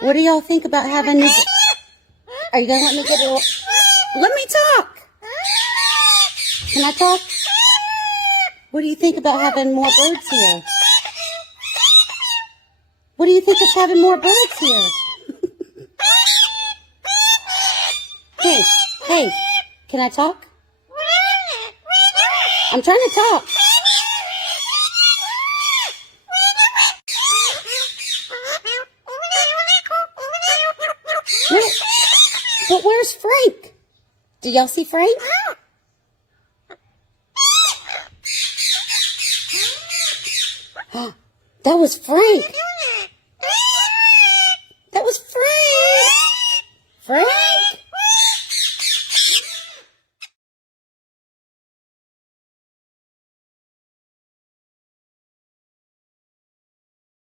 What do y'all think about having this? Are you going to let me get it? Let me talk. Can I talk? What do you think about having more birds here? What do you think of having more birds here? Hey, can I talk? I'm trying to talk. No, but where's Frank? Do y'all see Frank? That was Frank.